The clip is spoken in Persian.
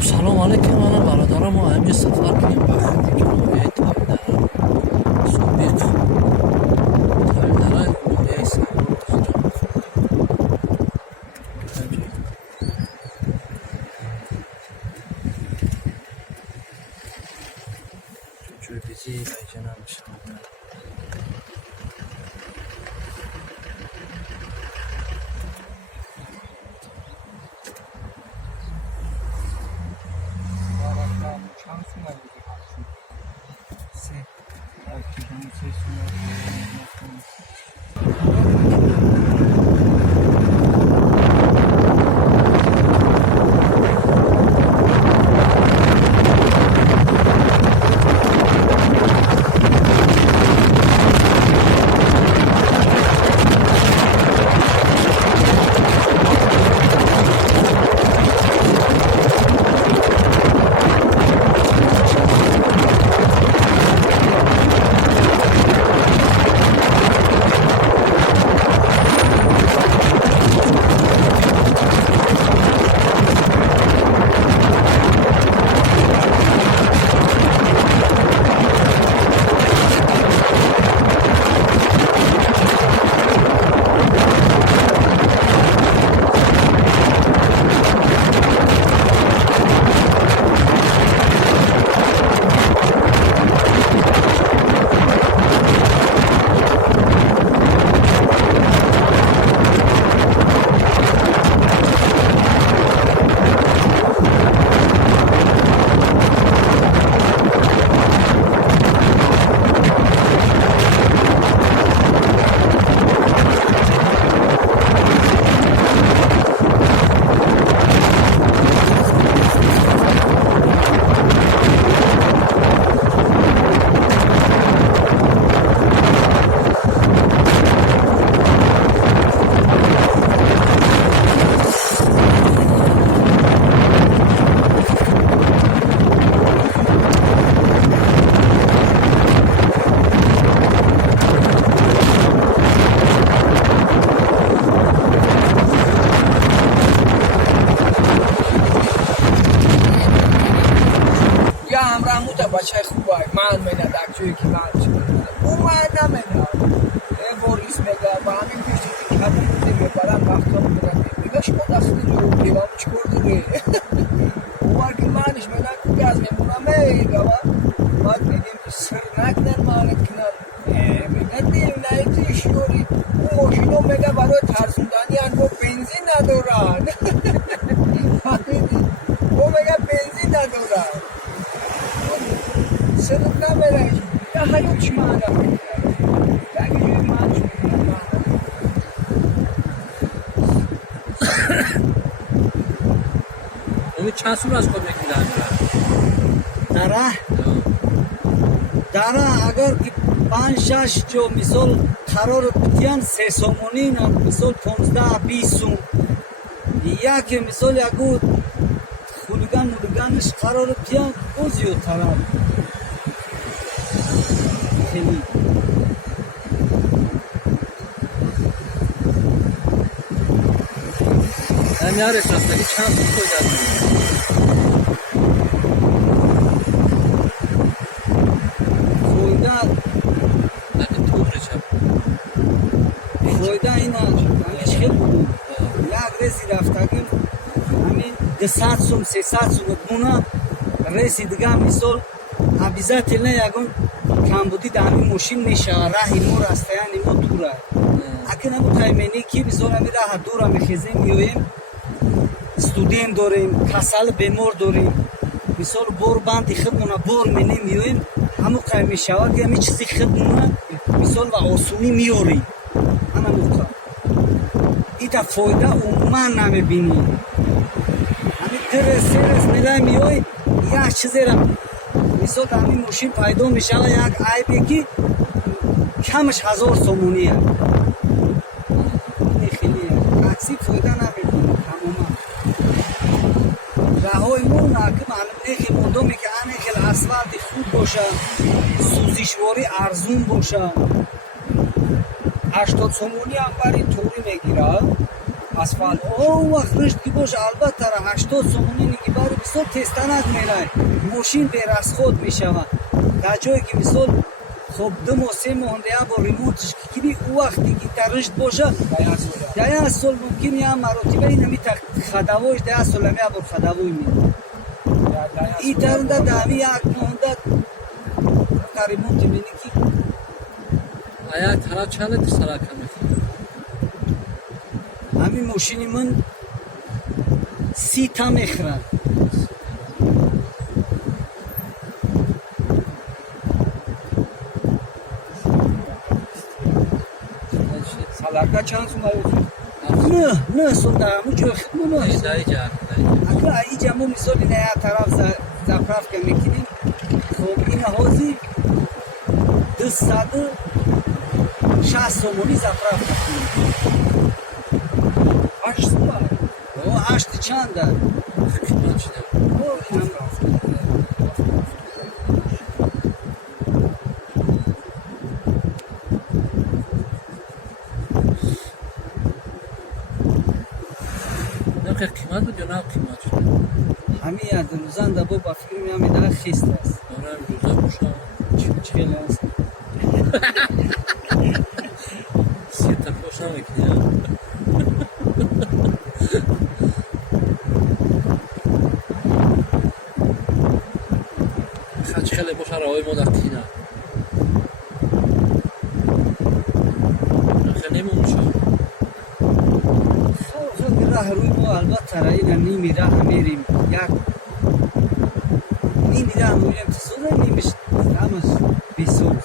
خب سلام علیکم، من برادرم و همین سفر کنیم بخیر دیگه رویه تایل دارم سوبیت تایل دارم رویه سفر بزرم جوی بیزی بیجنم شما بچه خوبه من میدم دکتوی که من چون اون من نمیدم بوریس میگه با همین پیشی که همین بوده میبرم وقتا میدم میگه شما دستی رو پیوام چکر دیگه اون که منش میدم که از میمونم میگه باید میگیم سر نکنن مانت کنن میگه دیم نایتی شیوری اون ماشینو میگه برای ترسوندنی انگو بنزین ندارن اون میگه بنزین ندارن صدق نمیره یا حیات چی معنی میکنه یا اگه جوی من چی میکنه اونی چند سور از خود میکنه داره اگر که 5-6 جو مثال قرار بتیان 3 سومونی مثال 15-20 سوم یکی مثال یکو خولگانش قرار بتیان او زیادتره خیلی همیار اساستگی چند سور خود از فایده اینا همیش خیلی بود یک ریسی رفتگیم همین 200 سوم 300 سوم بونه ریسی دیگه مثال عبیزه تلنه یکون کم بودی در همین ماشین میشه راهی ما رستیان ما دوره اگه نمو تایمینی که بزار همین راه دوره میخیزیم میویم استودین داریم کسل بیمار داریم مثال بار بندی خودمونه بار منیم میویم همو قیمی شود که همین چیزی خودمونه مثال و آسونی میاریم همه نقطه ایتا فایده عموما نمیبینیم همین درس میره میوی یک چیزی را مثال همین ماشین پیدا میشه یک عیبی که کمش 1000 سومونیه خیلی عکسی فایده نمیبینیم تماما راههای ما که معلومه که مردمی که خیلی اسفالت خوب باشه سوزشواری ارزون باشه 80 سومونی هم برای توری میگیره اسفالت اون وقت رشد که باشه البته 80 سومونی баъри мисол тестанак меравад, мошин берасход мешавад. Дар ҷое ки мисол хоб 2 моҳ 3 моҳ я бо ремонтиш кини у вақте ки таришт боша да 1 сол мумкин я маротиба инами хадавоиш да 1 сол ами я бор хадавои мед и таринда да ами 1 моҳнда та ремонти мени ки ая тараб чанд литр сарака мехӯрад? ҳамин мошини ман 30 та мехӯрад. Саларка чанд сум аёд? Не сум дар ҳамун ҷои хидмат акла иҷа мо мисоли на як тараф заправка мекунем, хоб ин ҳозир 260 сомонӣ заправка кунем. 8 сум? 8 чанда? қимат буд ё на қимат шуд? ҳамин як рӯзанда бо ба фикр меам дар хист аст. Ора рӯза бошад. Хеле аст. Сета хош намекунӣ? хач хеле боша раҳои мо дар тина. Хеле немомуша. раҳрӯи мо албатта ина ними раҳ мерим, як ними раҳ меоем, нимиш ҳамаш бесоз.